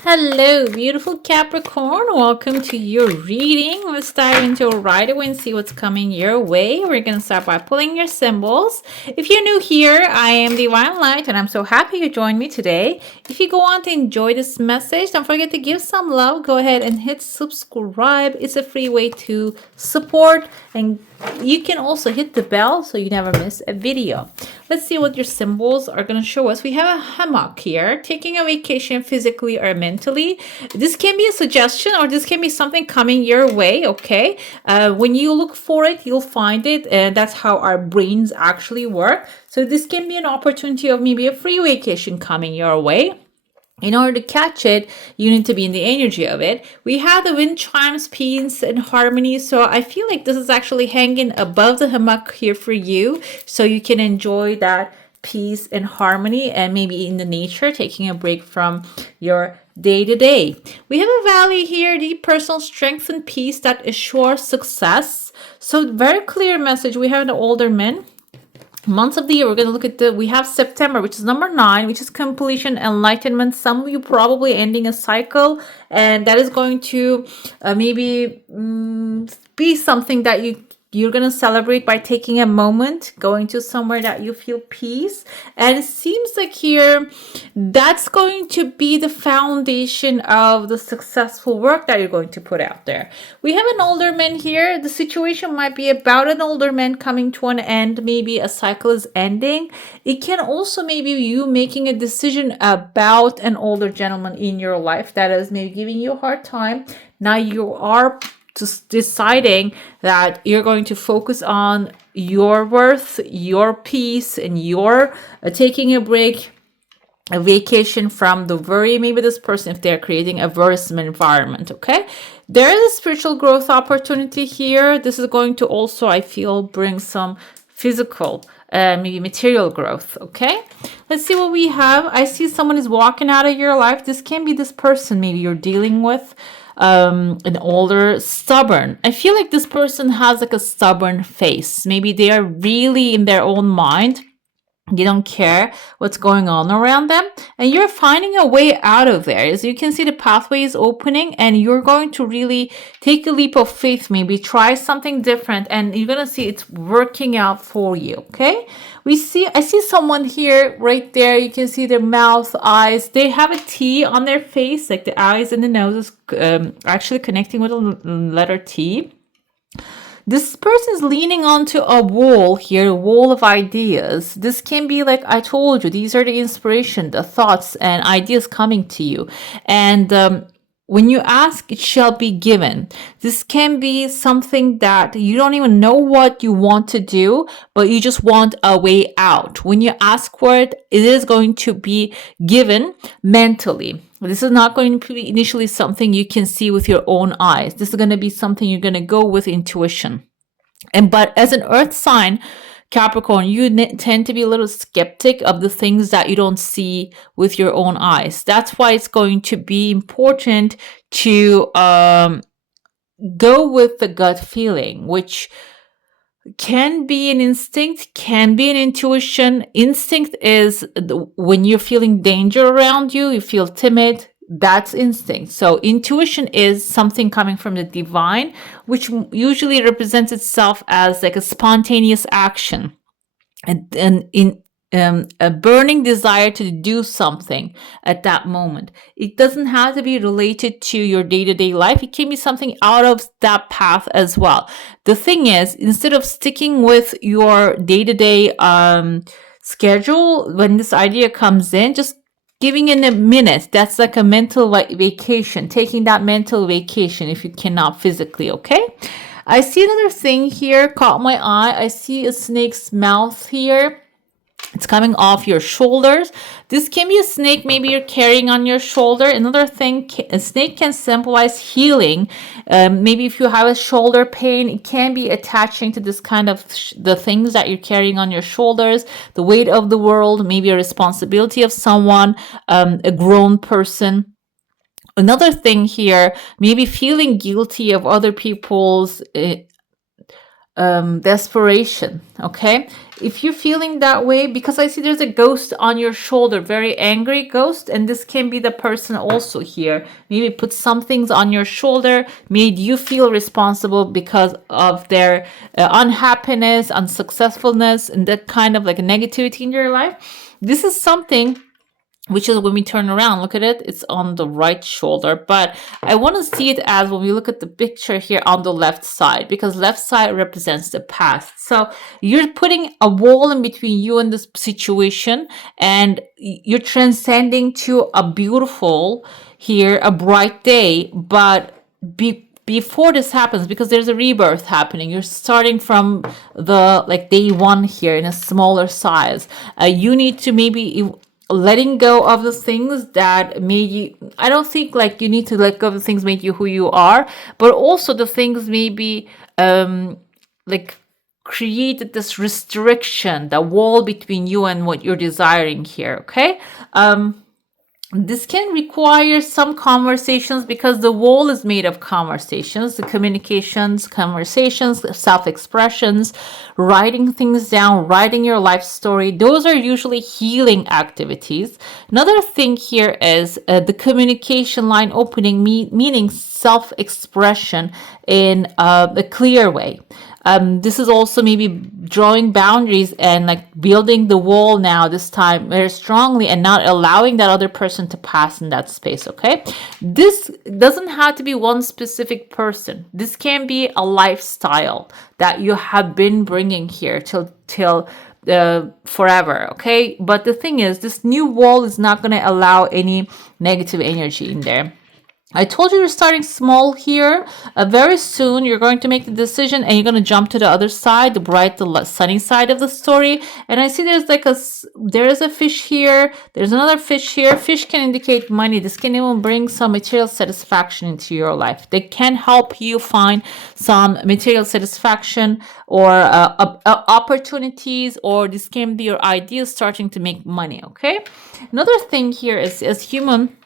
Hello, beautiful Capricorn. Welcome to your reading. Let's dive into it right away and see what's coming your way. We're going to start by pulling your symbols. If you're new here, I am Divine Light and I'm so happy you joined me today. If you go on to enjoy this message, don't forget to give some love. Go ahead and hit subscribe. It's a free way to support, and you can also hit the bell so you never miss a video. Let's see what your symbols are going to show us. We have a hammock here, taking a vacation physically or mentally. This can be a suggestion or this can be something coming your way, okay? When you look for it, you'll find it, and that's how our brains actually work. So this can be an opportunity of maybe a free vacation coming your way. In order to catch it, you need to be in the energy of it. We have the wind chimes, peace, and harmony. So I feel like this is actually hanging above the hammock here for you. So you can enjoy that peace and harmony and maybe in the nature, taking a break from your day-to-day. We have a valley here, the personal strength and peace that assures success. So very clear message. We have an older man. Months of the year, we're going to look at we have September, which is number 9, which is completion, enlightenment. Some of you probably ending a cycle, and that is going to maybe be something that you're going to celebrate by taking a moment, going to somewhere that you feel peace. And it seems like here, that's going to be the foundation of the successful work that you're going to put out there. We have an older man here. The situation might be about an older man coming to an end. Maybe a cycle is ending. It can also maybe you making a decision about an older gentleman in your life that is maybe giving you a hard time. Now you are just deciding that you're going to focus on your worth, your peace, and your taking a break, a vacation from the worry. Maybe this person, if they're creating a worrisome environment, okay? There is a spiritual growth opportunity here. This is going to also, I feel, bring some physical, maybe material growth, okay? Let's see what we have. I see someone is walking out of your life. This can be this person maybe you're dealing with. An older, stubborn. I feel like this person has like a stubborn face. Maybe they are really in their own mind. They don't care what's going on around them, and you're finding a way out of there. As you can see, the pathway is opening, and you're going to really take a leap of faith, maybe try something different, and you're going to see it's working out for you, okay? I see someone here right there. You can see their mouth, eyes. They have a T on their face, like the eyes and the nose is actually connecting with a letter T. This person is leaning onto a wall here, a wall of ideas. This can be like I told you, these are the inspiration, the thoughts and ideas coming to you. And when you ask, it shall be given. This can be something that you don't even know what you want to do, but you just want a way out. When you ask for it, it is going to be given mentally. This is not going to be initially something you can see with your own eyes. This is going to be something you're going to go with intuition. But as an earth sign, Capricorn, you tend to be a little skeptic of the things that you don't see with your own eyes. That's why it's going to be important to go with the gut feeling, which can be an instinct, can be an intuition. Instinct is when you're feeling danger around you, you feel timid. That's instinct. So intuition is something coming from the divine, which usually represents itself as like a spontaneous action and in a burning desire to do something at that moment. It doesn't have to be related to your day-to-day life. It can be something out of that path as well. The thing is, instead of sticking with your day-to-day schedule, when this idea comes in, just giving in a minute. That's like a mental vacation, taking that mental vacation if you cannot physically, okay? I see another thing here, caught my eye. I see a snake's mouth here. It's coming off your shoulders. This can be a snake maybe you're carrying on your shoulder. Another thing, a snake can symbolize healing. Maybe if you have a shoulder pain, it can be attaching to this kind of the things that you're carrying on your shoulders, the weight of the world, maybe a responsibility of someone, a grown person. Another thing here, maybe feeling guilty of other people's desperation. Okay, if you're feeling that way, because I see there's a ghost on your shoulder, very angry ghost, and this can be the person also here. Maybe put some things on your shoulder, made you feel responsible because of their unhappiness, unsuccessfulness, and that kind of like negativity in your life. This is something which is when we turn around, look at it, it's on the right shoulder. But I want to see it as when we look at the picture here on the left side, because left side represents the past. So you're putting a wall in between you and this situation, and you're transcending to a beautiful here, a bright day. But before this happens, because there's a rebirth happening, you're starting from the like day one here in a smaller size. You need to maybe letting go of the things that made you, I don't think like you need to let go of the things made you who you are, but also the things maybe like created this restriction, the wall between you and what you're desiring here. Okay, this can require some conversations, because the wall is made of conversations, the communications, conversations, self-expressions, writing things down, writing your life story. Those are usually healing activities. Another thing here is the communication line opening, meaning self-expression in a clear way. This is also maybe drawing boundaries and like building the wall now, this time very strongly, and not allowing that other person to pass in that space. Okay, this doesn't have to be one specific person. This can be a lifestyle that you have been bringing here till forever. Okay, but the thing is, this new wall is not going to allow any negative energy in there. I told you you're starting small here. Very soon you're going to make the decision and you're going to jump to the other side, the bright, the sunny side of the story. And I see there's a fish here. There's another fish here. Fish can indicate money. This can even bring some material satisfaction into your life. They can help you find some material satisfaction or opportunities, or this can be your ideas starting to make money. Okay. Another thing here is, as human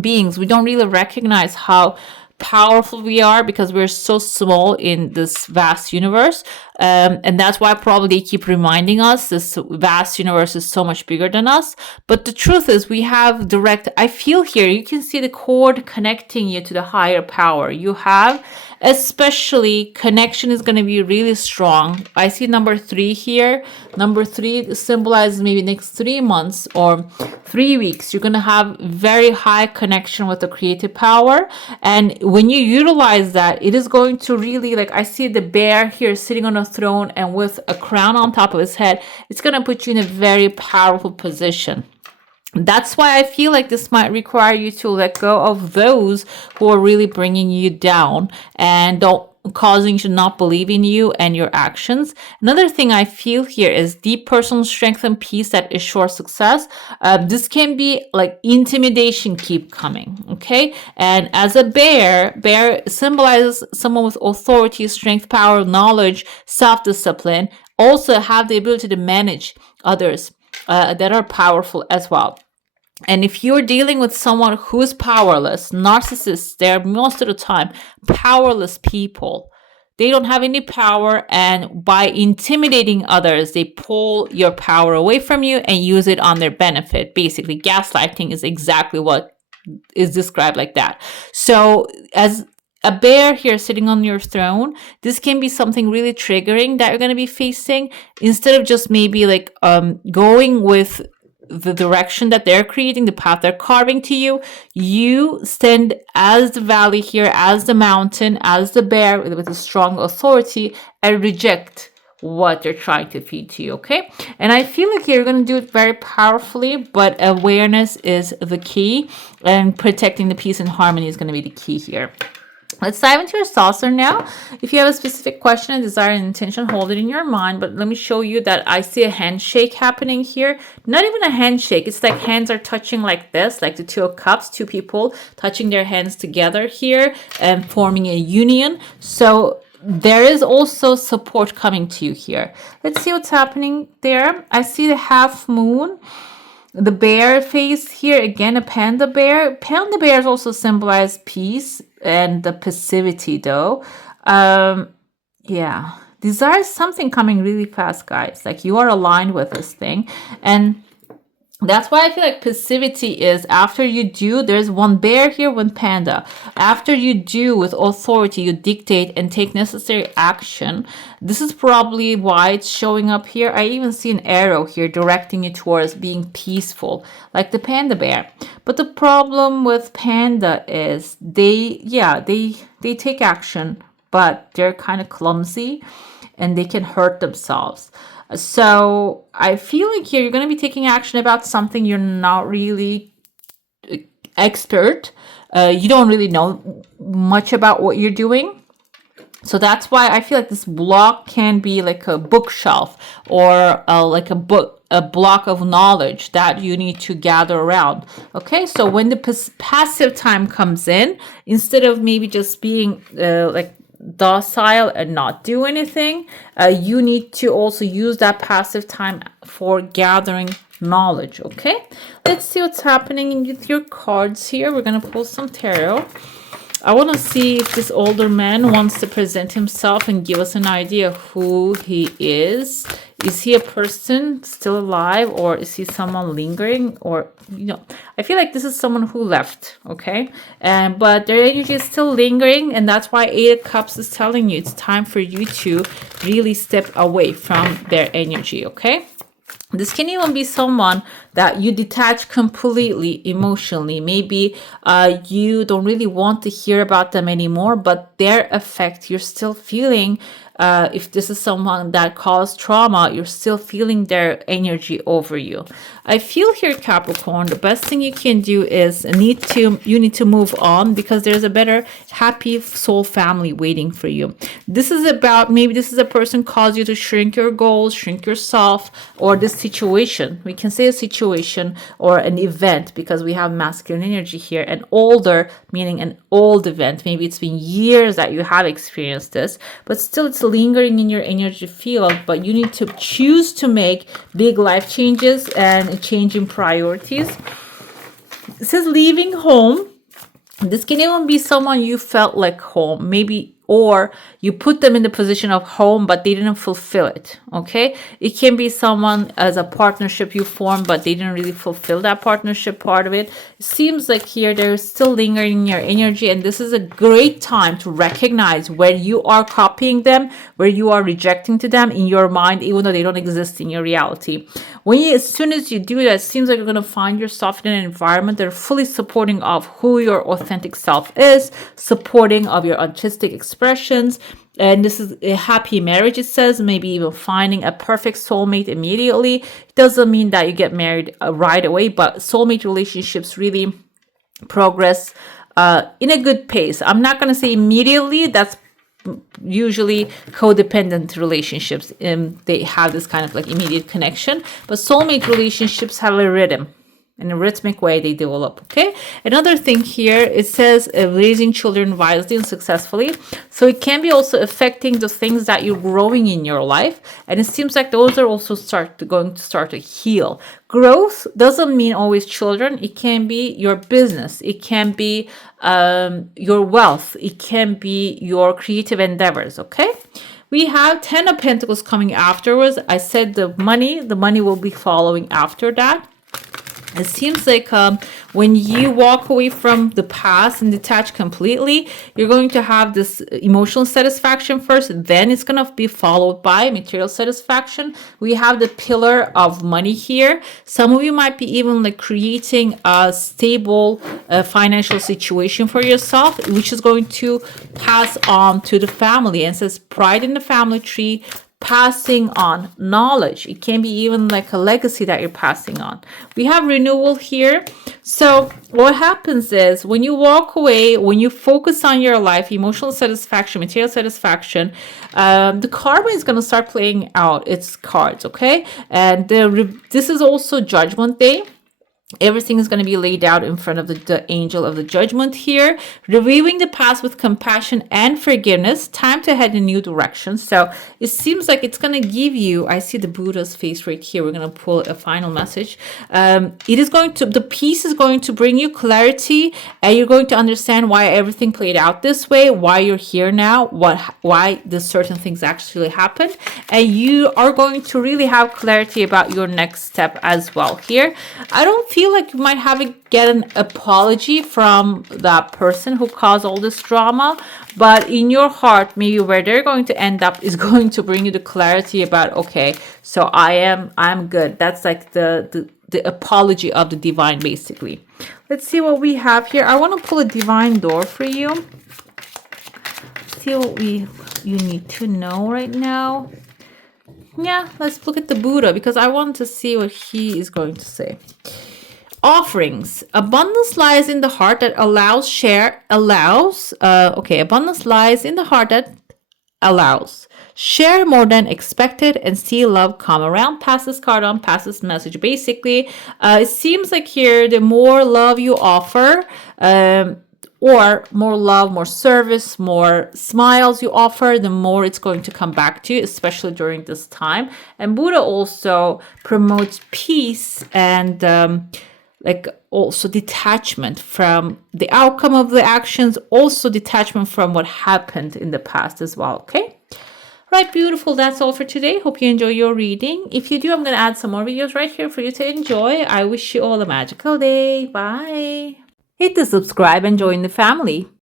beings, we don't really recognize how powerful we are because we're so small in this vast universe, and that's why probably they keep reminding us this vast universe is so much bigger than us. But the truth is, we have direct, I feel here, you can see the cord connecting you to the higher power you have. Especially connection is going to be really strong. I see number 3 here. Number 3 symbolizes maybe next 3 months or 3 weeks. You're going to have very high connection with the creative power. And when you utilize that, it is going to really, like I see the bear here sitting on a throne and with a crown on top of his head. It's going to put you in a very powerful position. That's why I feel like this might require you to let go of those who are really bringing you down and don't causing you to not believe in you and your actions. Another thing I feel here is deep personal strength and peace that assures success. This can be like intimidation keep coming, okay? And as a bear symbolizes someone with authority, strength, power, knowledge, self-discipline, also have the ability to manage others that are powerful as well. And if you're dealing with someone who's powerless, narcissists, they're most of the time powerless people. They don't have any power, and by intimidating others, they pull your power away from you and use it on their benefit. Basically, gaslighting is exactly what is described like that. So as a bear here sitting on your throne, this can be something really triggering that you're going to be facing. Instead of just maybe like going with the direction that they're creating, the path they're carving to you, you stand as the valley here, as the mountain, as the bear with a strong authority, and reject what they're trying to feed to you. Okay, and I feel like you're going to do it very powerfully, but awareness is the key, and protecting the peace and harmony is going to be the key here. Let's dive into your saucer now. If you have a specific question, a desire, and intention, hold it in your mind. But let me show you that I see a handshake happening here. Not even a handshake. It's like hands are touching like this, like the 2 of cups, 2 people touching their hands together here and forming a union. So there is also support coming to you here. Let's see what's happening there. I see the half moon. The bear face here, again, a panda bear. Panda bears also symbolize peace and the passivity, though. Yeah, desire something coming really fast, guys. Like you are aligned with this thing. And that's why I feel like passivity is after you do, there's one bear here, one panda. After you do with authority, you dictate and take necessary action. This is probably why it's showing up here. I even see an arrow here directing you towards being peaceful, like the panda bear. But the problem with panda is they take action, but they're kind of clumsy and they can hurt themselves. So I feel like here you're going to be taking action about something you're not really expert. You don't really know much about what you're doing. So that's why I feel like this block can be like a bookshelf or like a block of knowledge that you need to gather around. Okay, so when the passive time comes in, instead of maybe just being like docile and not do anything, you need to also use that passive time for gathering knowledge. Okay, let's see what's happening with your cards here. We're gonna pull some tarot. I want to see if this older man wants to present himself and give us an idea of who he is. Is he a person still alive, or is he someone lingering? Or, I feel like this is someone who left, okay? But their energy is still lingering, and that's why Eight of Cups is telling you it's time for you to really step away from their energy, okay? This can even be someone that you detach completely emotionally. Maybe you don't really want to hear about them anymore, but their effect you're still feeling. If this is someone that caused trauma, you're still feeling their energy over you. I feel here, Capricorn, the best thing you can do is you need to move on, because there's a better, happy soul family waiting for you. This is about, maybe this is a person caused you to shrink your goals, shrink yourself, or this situation. We can say a situation or an event, because we have masculine energy here. An older, meaning an old event. Maybe it's been years that you have experienced this, but still it's lingering in your energy field. But you need to choose to make big life changes and a change in priorities. It says leaving home. This can even be someone you felt like home, maybe, or you put them in the position of home, but they didn't fulfill it, okay? It can be someone as a partnership you formed, but they didn't really fulfill that partnership part of it. It seems like here they're still lingering in your energy, and this is a great time to recognize where you are copying them, where you are rejecting to them in your mind, even though they don't exist in your reality. As soon as you do that, it seems like you're going to find yourself in an environment that are fully supporting of who your authentic self is, supporting of your artistic expressions. And this is a happy marriage, it says, maybe even finding a perfect soulmate immediately. It doesn't mean that you get married right away, but soulmate relationships really progress in a good pace. I'm not going to say immediately. That's usually codependent relationships. They have this kind of like immediate connection, but soulmate relationships have a rhythm. In a rhythmic way they develop, okay? Another thing here, it says raising children wisely and successfully. So it can be also affecting the things that you're growing in your life. And it seems like those are also going to start to heal. Growth doesn't mean always children. It can be your business. It can be your wealth. It can be your creative endeavors, okay? We have 10 of Pentacles coming afterwards. I said the money will be following after that. It seems like when you walk away from the past and detach completely, you're going to have this emotional satisfaction first, then it's going to be followed by material satisfaction. We have the pillar of money here. Some of you might be even like creating a stable financial situation for yourself, which is going to pass on to the family. And it says pride in the family tree, passing on knowledge. It can be even like a legacy that you're passing on. We have renewal here. So what happens is when you walk away, when you focus on your life, emotional satisfaction, material satisfaction, the karma is going to start playing out its cards, okay? And this is also Judgment Day. Everything is going to be laid out in front of the angel of the judgment here. Reviewing the past with compassion and forgiveness. Time to head in a new direction. So it seems like it's going to give you, I see the Buddha's face right here. We're going to pull a final message. It is going to, the peace is going to bring you clarity, and you're going to understand why everything played out this way, why you're here now, why the certain things actually happened. And you are going to really have clarity about your next step as well here. I don't feel like you might have to get an apology from that person who caused all this drama, but in your heart, maybe where they're going to end up is going to bring you the clarity about, okay, so I'm good. That's like the apology of the divine, basically. Let's see what we have here. I want to pull a divine door for you. See what you need to know right now. Yeah, let's look at the Buddha, because I want to see what he is going to say. Offerings. Abundance lies in the heart that abundance lies in the heart that allows. Share more than expected and see love come around. Pass this card on, pass this message. Basically, it seems like here, the more love you offer, or more love, more service, more smiles you offer, the more it's going to come back to you, especially during this time. And Buddha also promotes peace and like also detachment from the outcome of the actions, also detachment from what happened in the past as well. Okay. Right, beautiful. That's all for today. Hope you enjoy your reading. If you do, I'm going to add some more videos right here for you to enjoy. I wish you all a magical day. Bye. Hit the subscribe and join the family.